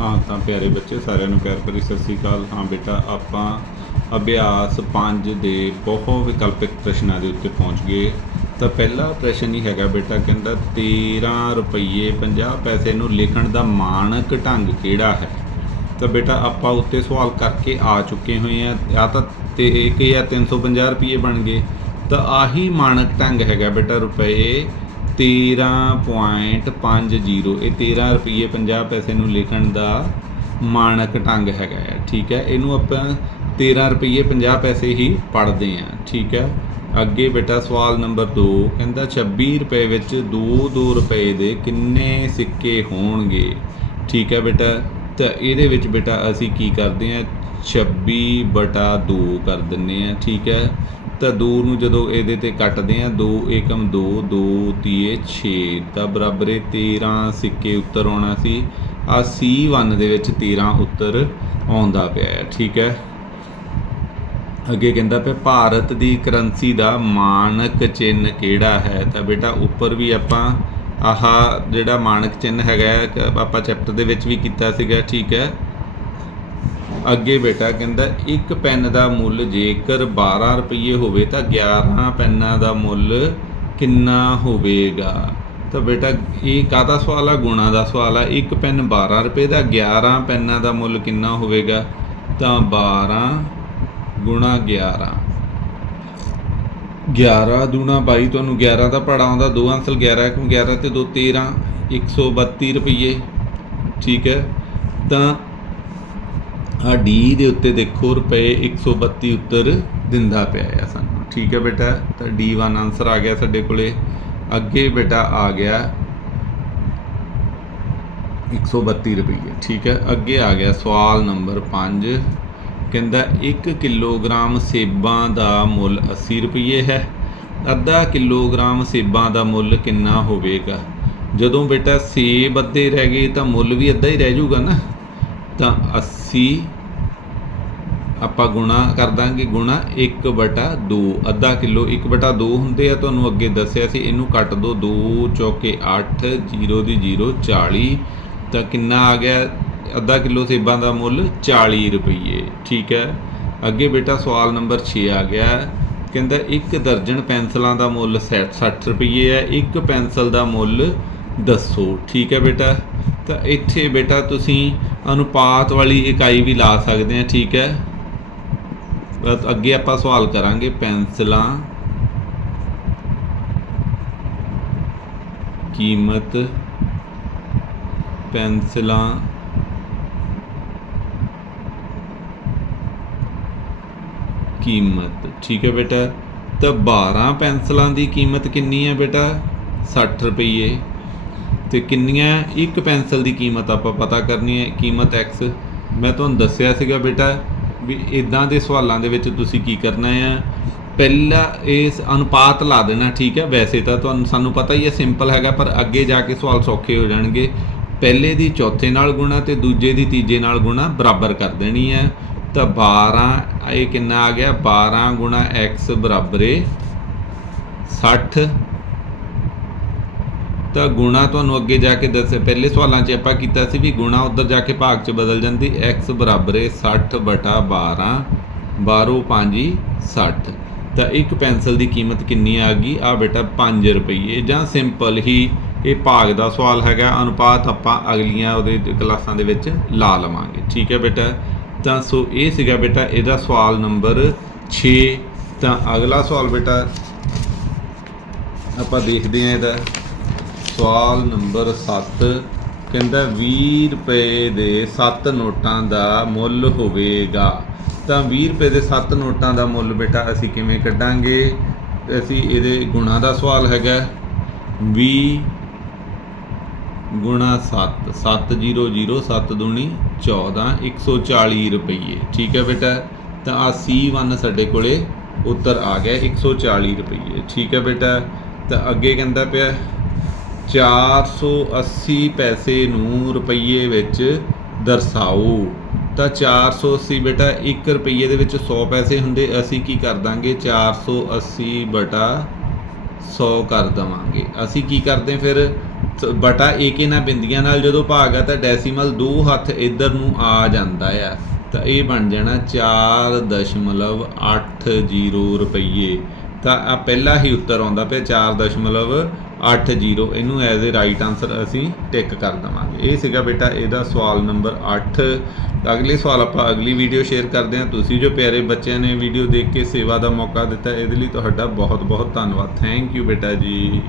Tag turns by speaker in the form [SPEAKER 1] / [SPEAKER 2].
[SPEAKER 1] ਹਾਂ, ਤਾਂ ਪਿਆਰੇ ਬੱਚੇ, ਸਾਰਿਆਂ ਨੂੰ ਪਿਆਰ ਭਰੀ ਸਤਿ ਸ੍ਰੀ ਅਕਾਲ। ਹਾਂ ਬੇਟਾ, ਆਪਾਂ ਅਭਿਆਸ 5 ਦੇ ਬਹੁ ਵਿਕਲਪਿਕ ਪ੍ਰਸ਼ਨਾਂ ਦੇ ਉੱਤੇ ਪਹੁੰਚ ਗਏ। ਤਾਂ ਪਹਿਲਾ ਪ੍ਰਸ਼ਨ ਹੀ ਹੈਗਾ ਬੇਟਾ, ਕਹਿੰਦਾ 13 ਰੁਪਏ 50 ਪੈਸੇ ਨੂੰ ਲਿਖਣ ਦਾ ਮਾਨਕ ਢੰਗ ਕਿਹੜਾ ਹੈ? ਤਾਂ ਬੇਟਾ, ਆਪਾਂ ਉੱਤੇ ਸਵਾਲ ਕਰਕੇ ਆ ਚੁੱਕੇ ਹੋਏ ਆ। ਆ ਤਾਂ ਤੇ ਇੱਕ ਜਾਂ 350 ਰੁਪਏ ਬਣ ਗਏ। ਤਾਂ ਆਹੀ ਮਾਨਕ ਢੰਗ ਹੈਗਾ ਬੇਟਾ, ਰੁਪਏ 13.50 ਇਹ 13 ਰੁਪਏ 50 ਪੈਸੇ ਨੂੰ ਲਿਖਣ ਦਾ ਮਾਨਕ ਢੰਗ ਹੈਗਾ ਹੈ ਠੀਕ ਹੈ? ਇਹਨੂੰ ਆਪਾਂ 13 ਰੁਪਏ 50 ਪੈਸੇ ਹੀ ਪੜ੍ਹਦੇ ਆ, ਠੀਕ ਹੈ? ਅੱਗੇ ਬੇਟਾ ਸਵਾਲ ਨੰਬਰ 2 ਕਹਿੰਦਾ 26 ਰੁਪਏ ਵਿੱਚ 2 2 ਰੁਪਏ ਦੇ ਕਿੰਨੇ ਸਿੱਕੇ ਹੋਣਗੇ? ਠੀਕ ਹੈ ਬੇਟਾ, ਤਾਂ ਇਹਦੇ ਵਿੱਚ ਬੇਟਾ ਅਸੀਂ ਕੀ ਕਰਦੇ ਆ? 26 ਬਟਾ 2 ਕਰ ਦਿੰਨੇ ਆ, ਠੀਕ ਹੈ? ਤਾਂ 2 ਨੂੰ ਜਦੋਂ ਇਹਦੇ ਤੇ ਕੱਟਦੇ ਆ 2 ਏਕਮ 2 2 ਤੀਏ 6 ਤਾਂ ਬਰਾਬਰ ਇਹ 13 ਸਿੱਕੇ ਉੱਤਰ ਆਉਣਾ ਸੀ। ਆ C1 ਦੇ ਵਿੱਚ 13 ਉੱਤਰ ਆਉਂਦਾ ਪਿਆ ਹੈ, ਠੀਕ ਹੈ। ਅੱਗੇ ਕਹਿੰਦਾ ਪਿਆ, ਭਾਰਤ ਦੀ ਕਰੰਸੀ ਦਾ ਮਾਨਕ ਚਿੰਨ੍ਹ ਕਿਹੜਾ ਹੈ? ਤਾਂ ਬੇਟਾ ਉੱਪਰ ਵੀ ਆਪਾਂ ਆਹਾ ਜਿਹੜਾ ਮਾਨਕ ਚਿੰਨ੍ਹ ਹੈਗਾ ਆਪਾਂ ਚੈਪਟਰ ਦੇ ਵਿੱਚ ਵੀ ਕੀਤਾ ਸੀਗਾ, ਠੀਕ ਹੈ। ਅੱਗੇ ਬੇਟਾ ਕਹਿੰਦਾ, ਇੱਕ ਪੈਨ ਦਾ ਮੁੱਲ ਜੇਕਰ 12 ਰੁਪਏ ਹੋਵੇ ਤਾਂ 11 ਪੈਨਾਂ ਦਾ ਮੁੱਲ ਕਿੰਨਾ ਹੋਵੇਗਾ? ਤਾਂ ਬੇਟਾ, ਇਹ ਕਾਹਦਾ ਸਵਾਲ ਆ? ਗੁਣਾ ਦਾ ਸਵਾਲ ਆ। ਇੱਕ ਪੈਨ 12 ਰੁਪਏ ਦਾ 11 ਪੈਨਾਂ ਦਾ ਮੁੱਲ ਕਿੰਨਾ ਹੋਵੇਗਾ? ਤਾਂ 12 ਗੁਣਾ 11 11 ਦੂਣਾ 22 ਤੁਹਾਨੂੰ 11 ਦਾ ਪੜਾ ਆਉਂਦਾ। ਦੋ ਅੰਸਲ 11 ਇੱਕ 11 ਤੇ 2 13 132 ਰੁਪਏ ਠੀਕ ਹੈ? ਤਾਂ ਆ ਡੀ ਦੇ ਉੱਤੇ ਦੇਖੋ ਰੁਪਏ 132 ਉੱਤਰ ਦਿੰਦਾ ਪਿਆ ਆ ਸਾਨੂੰ। ਠੀਕ ਹੈ ਬੇਟਾ, ਤਾਂ D1 ਆਨਸਰ ਆ ਗਿਆ ਸਾਡੇ ਕੋਲੇ। ਅੱਗੇ ਬੇਟਾ ਆ ਗਿਆ 132 ਰੁਪਏ ਠੀਕ ਹੈ, ਅੱਗੇ ਆ ਗਿਆ ਸਵਾਲ ਨੰਬਰ 5 ਕਹਿੰਦਾ 1 ਕਿਲੋਗ੍ਰਾਮ ਸੇਬਾਂ ਦਾ ਮੁੱਲ 80 ਰੁਪਏ ਹੈ। ਅੱਧਾ ਕਿਲੋਗ੍ਰਾਮ ਸੇਬਾਂ ਦਾ ਮੁੱਲ ਕਿੰਨਾ ਹੋਵੇਗਾ? ਜਦੋਂ ਬੇਟਾ ਸੇਬ ਅੱਧੇ ਰਹਿ ਗਏ ਤਾਂ ਮੁੱਲ ਵੀ ਅੱਧਾ ਹੀ ਰਹਿ ਜਾਊਗਾ ਨਾ। ਤਾਂ 80 ਆਪਾਂ ਗੁਣਾ ਕਰ ਦਾਂਗੇ ਗੁਣਾ 1/2 ਅੱਧਾ ਕਿਲੋ 1/2 ਹੁੰਦੇ ਆ, ਤੁਹਾਨੂੰ ਅੱਗੇ ਦੱਸਿਆ ਸੀ, ਇਹਨੂੰ ਕੱਟ ਦੋ 2 ਚੌਕੇ 8 0 ਦੀ 0 40 ਤਾਂ ਕਿੰਨਾ ਆ ਗਿਆ? ਅੱਧਾ ਕਿਲੋ ਸੇਬਾਂ ਦਾ ਮੁੱਲ 40 ਰੁਪਏ ਠੀਕ ਹੈ? ਅੱਗੇ ਬੇਟਾ ਸਵਾਲ ਨੰਬਰ 6 ਆ ਗਿਆ, ਕਹਿੰਦਾ ਇੱਕ ਦਰਜਨ ਪੈਨਸਲਾਂ ਦਾ ਮੁੱਲ 60 ਰੁਪਏ ਹੈ, ਇੱਕ ਪੈਨਸਲ ਦਾ ਮੁੱਲ ਦੱਸੋ, ਠੀਕ ਹੈ ਬੇਟਾ? ਤਾਂ ਇੱਥੇ ਬੇਟਾ ਤੁਸੀਂ ਅਨੁਪਾਤ ਵਾਲੀ ਇਕਾਈ ਵੀ ਲਾ ਸਕਦੇ ਆ, ਠੀਕ ਹੈ? ਬਸ ਅੱਗੇ ਆਪਾਂ ਸਵਾਲ ਕਰਾਂਗੇ ਪੈਨਸਲਾਂ। ਕੀਮਤ ਪੈਨਸਲਾਂ। ਕੀਮਤ, ਠੀਕ ਹੈ ਬੇਟਾ? ਤਾਂ 12 ਪੈਨਸਲਾਂ ਦੀ ਕੀਮਤ ਕਿੰਨੀ ਹੈ ਬੇਟਾ? 60 ਰੁਪਏ ਤੇ ਕਿੰਨੀਆਂ, ਇੱਕ ਪੈਨਸਲ ਦੀ ਕੀਮਤ ਆਪਾਂ ਪਤਾ ਕਰਨੀ ਹੈ, ਕੀਮਤ x ਮੈਂ ਤੁਹਾਨੂੰ ਦੱਸਿਆ ਸੀਗਾ ਬੇਟਾ ਵੀ ਇਦਾਂ ਦੇ ਸਵਾਲਾਂ ਦੇ ਵਿੱਚ ਤੁਸੀਂ ਕੀ ਕਰਨਾ ਹੈ ਪਹਿਲਾ ਇਸ ਅਨੁਪਾਤ ਲਾ ਦੇਣਾ, ਠੀਕ ਹੈ? ਵੈਸੇ ਤਾਂ ਤੁਹਾਨੂੰ, ਸਾਨੂੰ ਪਤਾ ਹੀ ਹੈ ਸਿੰਪਲ ਹੈਗਾ, ਪਰ ਅੱਗੇ ਜਾ ਕੇ ਸਵਾਲ ਸੌਖੇ ਹੋ ਜਾਣਗੇ। ਪਹਿਲੇ ਦੀ ਚੌਥੇ ਨਾਲ ਗੁਣਾ ਤੇ ਦੂਜੇ ਦੀ ਤੀਜੇ ਨਾਲ ਗੁਣਾ ਬਰਾਬਰ ਕਰ ਦੇਣੀ ਹੈ। ਤਾਂ 12 ਇਹ ਕਿੰਨਾ ਆ ਗਿਆ? 12 ਗੁਣਾ x ਬਰਾਬਰ ਹੈ 60 ਤਾਂ ਗੁਣਾ ਤੁਹਾਨੂੰ ਅੱਗੇ ਜਾ ਕੇ ਦੱਸੇ। ਪਹਿਲੇ ਸਵਾਲਾਂ 'ਚ ਆਪਾਂ ਕੀਤਾ ਸੀ ਵੀ ਗੁਣਾ ਉਧਰ ਜਾ ਕੇ ਭਾਗ 'ਚ ਬਦਲ ਜਾਂਦੀ। X ਬਰਾਬਰ ਹੈ 60 ਬਟਾ 12 12 5 60 ਤਾਂ ਇੱਕ ਪੈਨਸਲ ਦੀ ਕੀਮਤ ਕਿੰਨੀ ਆ ਗਈ? ਆ ਬੇਟਾ 5 ਰੁਪਏ ਜਾਂ ਸਿੰਪਲ ਹੀ ਇਹ ਭਾਗ ਦਾ ਸਵਾਲ ਹੈਗਾ। ਅਨੁਪਾਤ ਆਪਾਂ ਅਗਲੀਆਂ ਉਹਦੇ ਕਲਾਸਾਂ ਦੇ ਵਿੱਚ ਲਾ ਲਵਾਂਗੇ। ਠੀਕ ਹੈ ਬੇਟਾ? ਤਾਂ ਸੋ ਇਹ ਸੀਗਾ ਬੇਟਾ ਇਹਦਾ ਸਵਾਲ ਨੰਬਰ 6 ਤਾਂ ਅਗਲਾ ਸਵਾਲ ਬੇਟਾ ਆਪਾਂ ਦੇਖਦੇ ਹਾਂ ਇਹਦਾ। ਸਵਾਲ ਨੰਬਰ 7 ਕਹਿੰਦਾ 20 ਰੁਪਏ ਦੇ 7 ਨੋਟਾਂ ਦਾ ਮੁੱਲ ਹੋਵੇਗਾ। ਤਾਂ 20 ਰੁਪਏ ਦੇ 7 ਨੋਟਾਂ ਦਾ ਮੁੱਲ ਬੇਟਾ ਅਸੀਂ ਕਿਵੇਂ ਕੱਢਾਂਗੇ? ਅਸੀਂ ਇਹਦੇ ਗੁਣਾ ਦਾ ਸਵਾਲ ਹੈਗਾ। 20 ਗੁਣਾ 7 700 7 ਦੂਣੀ 14 140 ਰੁਪਏ ਠੀਕ ਹੈ ਬੇਟਾ? ਤਾਂ ਆ C1 ਸਾਡੇ ਕੋਲੇ, ਉੱਤਰ ਆ ਗਿਆ 140 ਰੁਪਏ ਠੀਕ ਹੈ ਬੇਟਾ? ਤਾਂ ਅੱਗੇ ਕਹਿੰਦਾ ਪਿਆ 480 ਪੈਸੇ ਨੂੰ ਰੁਪਈਏ ਵਿੱਚ ਦਰਸਾਓ। ਤਾਂ 480 ਬੇਟਾ 1 ਰੁਪਈਏ ਦੇ ਵਿੱਚ 100 ਪੈਸੇ ਹੁੰਦੇ, ਅਸੀਂ ਕੀ ਕਰ ਦਾਂਗੇ? 480 ਬਟਾ 100 ਕਰ ਦਵਾਂਗੇ। ਅਸੀਂ ਕੀ ਕਰਦੇ ਫਿਰ? ਬਟਾ ਏਕੇ ਨਾਲ ਬਿੰਦੀਆਂ ਨਾਲ ਜਦੋਂ ਭਾਗ ਆ ਤਾਂ ਡੈਸੀਮਲ ਦੋ ਹੱਥ ਇੱਧਰ ਨੂੰ ਆ ਜਾਂਦਾ ਆ। ਤਾਂ ਇਹ ਬਣ ਜਾਣਾ 4.80 ਰੁਪਏ ਤਾਂ ਆ ਪਹਿਲਾ ਹੀ ਉੱਤਰ ਆਉਂਦਾ ਪਿਆ 4.80 ਇਹਨੂੰ ਐਜ਼ ਅ ਰਾਈਟ ਆਨਸਰ ਅਸੀਂ ਟਿਕ ਕਰ ਦਵਾਂਗੇ। ਇਹ ਸੀਗਾ ਬੇਟਾ ਇਹਦਾ ਸਵਾਲ ਨੰਬਰ 8 ਅਗਲੇ ਸਵਾਲ ਆਪਾਂ ਅਗਲੀ ਵੀਡੀਓ ਸ਼ੇਅਰ ਕਰਦੇ ਹਾਂ। ਤੁਸੀਂ ਜੋ ਪਿਆਰੇ ਬੱਚਿਆਂ ਨੇ ਵੀਡੀਓ ਦੇਖ ਕੇ ਸੇਵਾ ਦਾ ਮੌਕਾ ਦਿੱਤਾ, ਇਹਦੇ ਲਈ ਤੁਹਾਡਾ ਬਹੁਤ ਬਹੁਤ ਧੰਨਵਾਦ। ਥੈਂਕ ਯੂ ਬੇਟਾ ਜੀ।